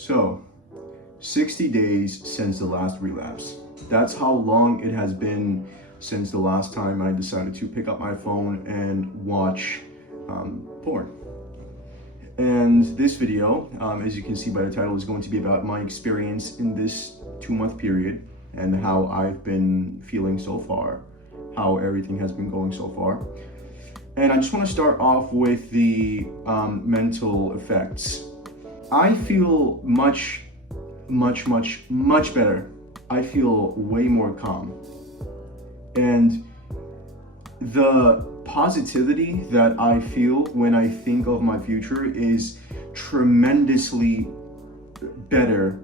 So, 60 days since the last relapse. That's how long it has been since the last time I decided to pick up my phone and watch porn. And this video, as you can see by the title, is going to be about my experience in this 2-month period and how I've been feeling so far, how everything has been going so far. And I just want to start off with the mental effects. I feel much better. I feel way more calm. And the positivity that I feel when I think of my future is tremendously better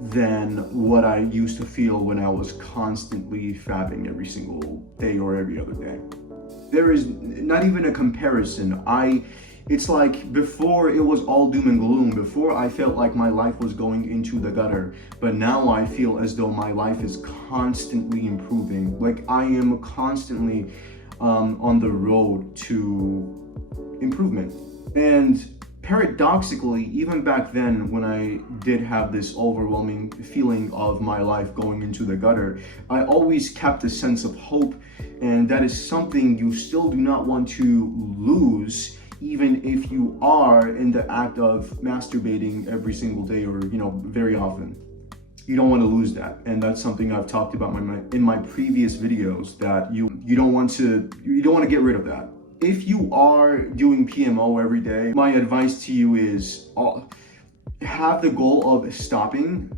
than what I used to feel when I was constantly fapping every single day or every other day. There is not even a comparison. It's like before it was all doom and gloom. Before I felt like my life was going into the gutter, but now I feel as though my life is constantly improving. Like I am constantly on the road to improvement. And paradoxically, even back then when I did have this overwhelming feeling of my life going into the gutter, I always kept a sense of hope, and that is something you still do not want to lose, even if you are in the act of masturbating every single day or very often. You don't want to lose that, and that's something I've talked about in my previous videos, that you don't want to get rid of that. If you are doing PMO every day, my advice to you is have the goal of stopping,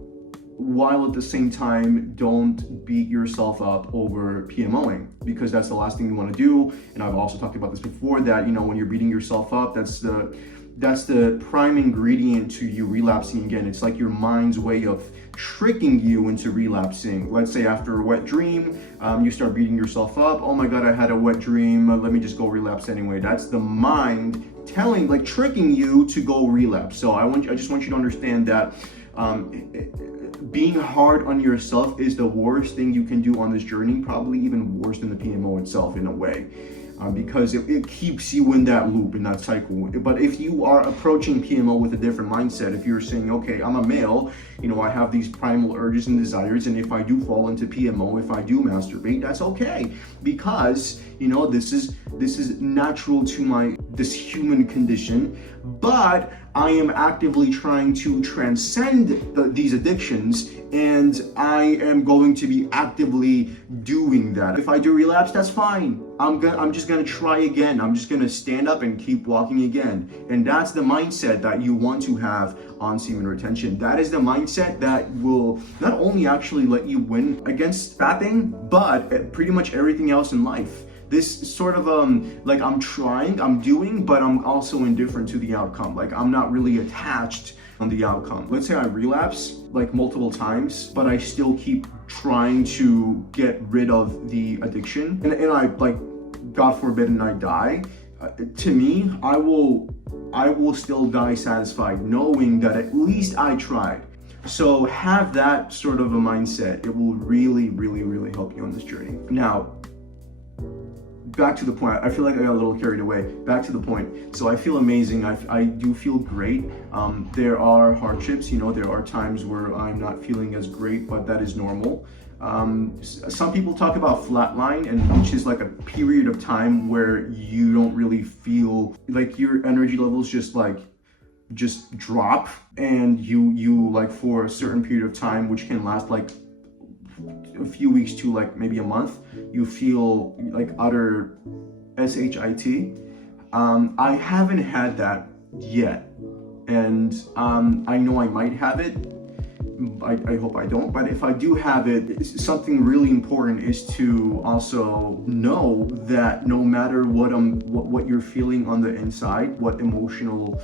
while at the same time don't beat yourself up over PMOing, because that's the last thing you want to do. And I've also talked about this before, that when you're beating yourself up, that's the prime ingredient to you relapsing again. It's like your mind's way of tricking you into relapsing. Let's say after a wet dream, you start beating yourself up. Oh my God, I had a wet dream. Let me just go relapse anyway. That's the mind tricking you to go relapse. So I just want you to understand that being hard on yourself is the worst thing you can do on this journey, probably even worse than the PMO itself in a way. Because it keeps you in that loop, in that cycle. But if you are approaching PMO with a different mindset, if you're saying, okay, I'm a male, I have these primal urges and desires, and if I do fall into PMO, if I do masturbate, that's okay, because this is natural to this human condition. But I am actively trying to transcend these addictions, and I am going to be actively doing that. If I do relapse, that's fine. I'm just gonna try again. I'm just gonna stand up and keep walking again. And that's the mindset that you want to have on semen retention. That is the mindset that will not only actually let you win against fapping, but pretty much everything else in life. This sort of like I'm doing, but I'm also indifferent to the outcome. Like I'm not really attached on the outcome. Let's say I relapse like multiple times, but I still keep trying to get rid of the addiction, and I, like, God forbid, and I die. To me, I will still die satisfied, knowing that at least I tried. So have that sort of a mindset. It will really help you on this journey. Now, back to the point. I feel like I got a little carried away. Back to the point. So I feel amazing. I do feel great. There are hardships, there are times where I'm not feeling as great, but that is normal. Some people talk about flatline, and which is like a period of time where you don't really feel like your energy levels just drop, and you like for a certain period of time, which can last like a few weeks to like maybe a month, you feel like utter shit. I haven't had that yet, and I know I might have it. I hope I don't, but if I do have it, something really important is to also know that no matter what you're feeling on the inside, what emotional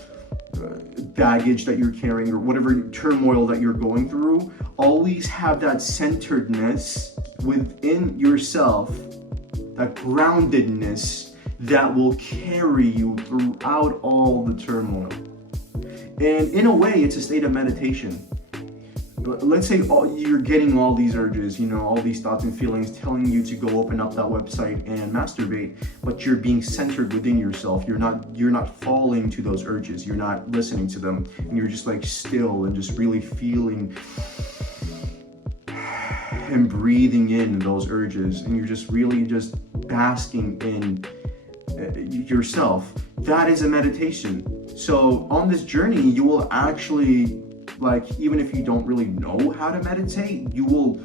baggage that you're carrying, or whatever turmoil that you're going through, always have that centeredness within yourself, that groundedness that will carry you throughout all the turmoil. And in a way, it's a state of meditation. let's say you're getting all these urges, all these thoughts and feelings telling you to go open up that website and masturbate, but you're being centered within yourself. You're not falling to those urges. You're not listening to them, and you're just like still and just really feeling and breathing in those urges, and you're just really just basking in yourself. That is a meditation. So on this journey, you will actually, like, even if you don't really know how to meditate, you will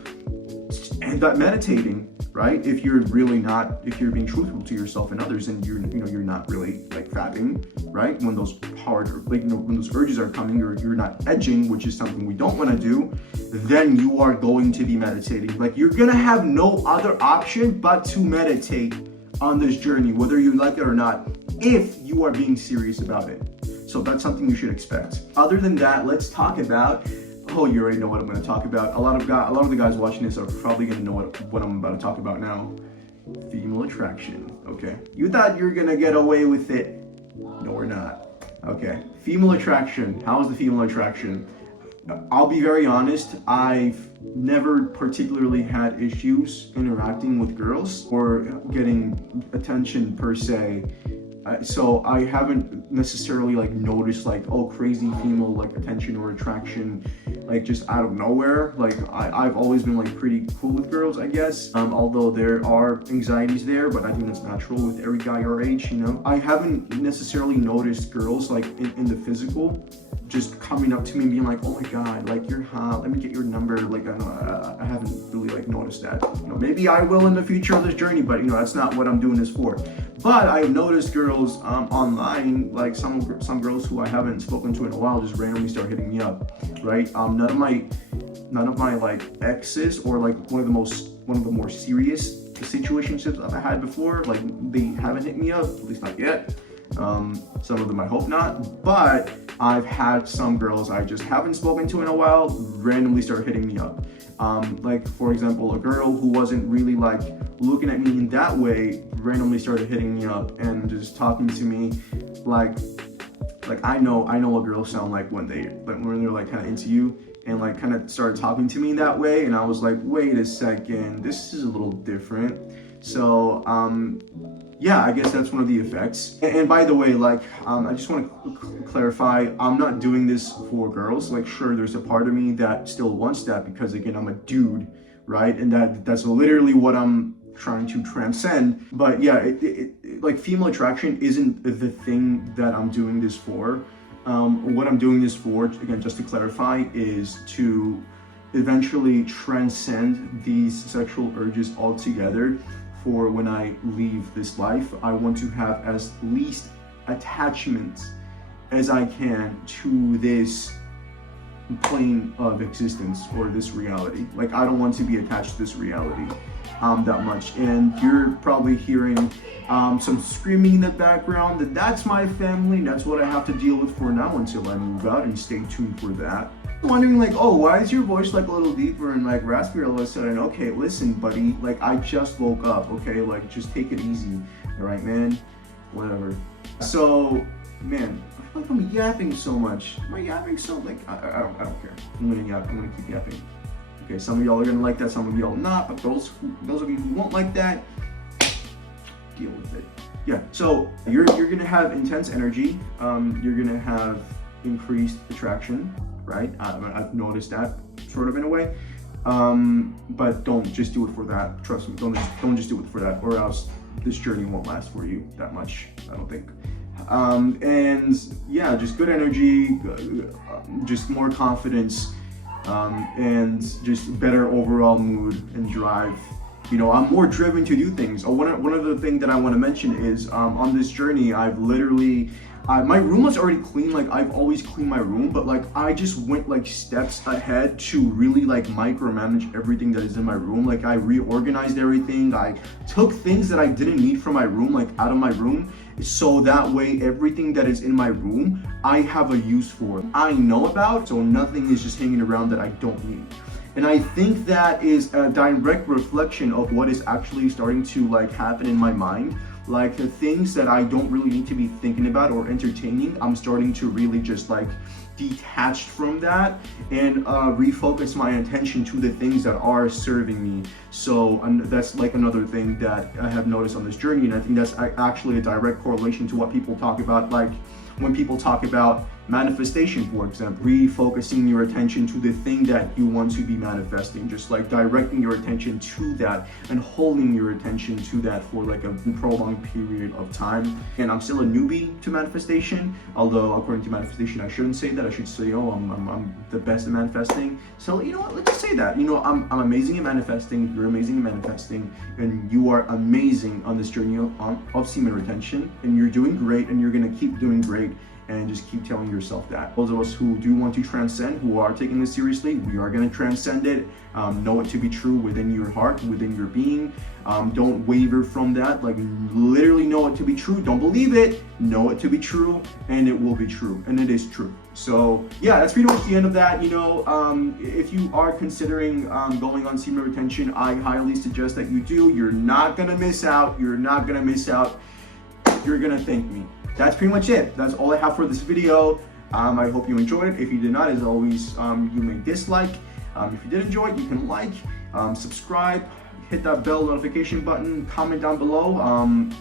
end up meditating, right? If you're being truthful to yourself and others, and you're not really like fapping, right? When those when those urges are coming, or you're not edging, which is something we don't want to do, then you are going to be meditating. Like, you're gonna have no other option but to meditate on this journey, whether you like it or not, if you are being serious about it. So that's something you should expect. Other than that, let's talk about, you already know what I'm going to talk about. A lot of the guys watching this are probably going to know what I'm about to talk about now. Female attraction. Okay. You thought you were going to get away with it. No, we're not. Okay. Female attraction. How is the female attraction? I'll be very honest. I've never particularly had issues interacting with girls or getting attention per se. So I haven't necessarily like noticed like, crazy female like attention or attraction, like just out of nowhere. Like I've always been like pretty cool with girls, I guess. Although there are anxieties there, but I think that's natural with every guy our age, I haven't necessarily noticed girls like in the physical just coming up to me and being like, oh my god, like you're hot, let me get your number. Like I haven't really like noticed that. Maybe I will in the future of this journey, but that's not what I'm doing this for. But I've noticed girls online, like some girls who I haven't spoken to in a while, just randomly start hitting me up, right? None of my like exes, or like one of the more serious situationships I've had before, like they haven't hit me up, at least not yet. Some of them I hope not, but I've had some girls I just haven't spoken to in a while randomly start hitting me up. Like for example, a girl who wasn't really like looking at me in that way randomly started hitting me up and just talking to me like I know what girls sound like when they're like kind of into you, and like kind of started talking to me that way, and I was like, wait a second, this is a little different. So yeah, I guess that's one of the effects. And by the way, like, I just want to clarify, I'm not doing this for girls. Like, sure, there's a part of me that still wants that because, again, I'm a dude, right? And that's literally what I'm trying to transcend. But yeah, like, female attraction isn't the thing that I'm doing this for. What I'm doing this for, again, just to clarify, is to eventually transcend these sexual urges altogether. For when I leave this life, I want to have as least attachment as I can to this plane of existence or this reality. Like, I don't want to be attached to this reality that much. And you're probably hearing some screaming in the background that's my family, that's what I have to deal with for now until I move out, and stay tuned for that. Wondering like, why is your voice like a little deeper and like raspier all of a sudden? Okay, listen buddy, like I just woke up, okay? Like just take it easy, all right man? Whatever. So, man, I feel like I'm yapping so much. Am I yapping so, like, I don't care. I'm gonna yap, I'm gonna keep yapping. Okay, some of y'all are gonna like that, some of y'all not, but those of you who won't like that, deal with it. Yeah, so you're gonna have intense energy, you're gonna have increased attraction, right? I've noticed that sort of in a way, but don't just do it for that. Trust me, don't just do it for that, or else this journey won't last for you that much, I don't think. And yeah, just good energy, just more confidence, and just better overall mood and drive. I'm more driven to do things. One other thing that I want to mention is on this journey, I've literally my room was already clean. Like I've always cleaned my room, but like I just went like steps ahead to really like micromanage everything that is in my room. Like I reorganized everything. I took things that I didn't need from my room, like out of my room, so that way everything that is in my room I have a use for, I know about, so nothing is just hanging around that I don't need. And I think that is a direct reflection of what is actually starting to like happen in my mind. Like the things that I don't really need to be thinking about or entertaining, I'm starting to really just like detached from that and refocus my attention to the things that are serving me. So that's like another thing that I have noticed on this journey, and I think that's actually a direct correlation to what people talk about, like when people talk about manifestation, for example, refocusing your attention to the thing that you want to be manifesting, just like directing your attention to that and holding your attention to that for like a prolonged period of time. And I'm still a newbie to manifestation, although according to manifestation, I shouldn't say that. I should say, oh, I'm the best at manifesting. So you know what, let's just say that, you know, I'm amazing at manifesting, you're amazing at manifesting, and you are amazing on this journey of semen retention, and you're doing great, and you're gonna keep doing great. And just keep telling yourself that. Those of us who do want to transcend, who are taking this seriously, we are going to transcend it. Know it to be true within your heart, within your being. Don't waver from that. Like literally know it to be true. Don't believe it. Know it to be true, and it will be true, and it is true. So yeah, that's pretty much the end of that. You know, if you are considering going on semen retention, I highly suggest that you do. You're not gonna miss out. You're not gonna miss out. You're gonna thank me. That's pretty much it. That's all I have for this video. I hope you enjoyed it. If you did not, as always, you may dislike. If you did enjoy it, you can like, subscribe, hit that bell notification button, comment down below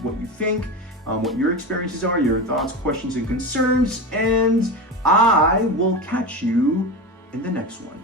what you think, what your experiences are, your thoughts, questions, and concerns, and I will catch you in the next one.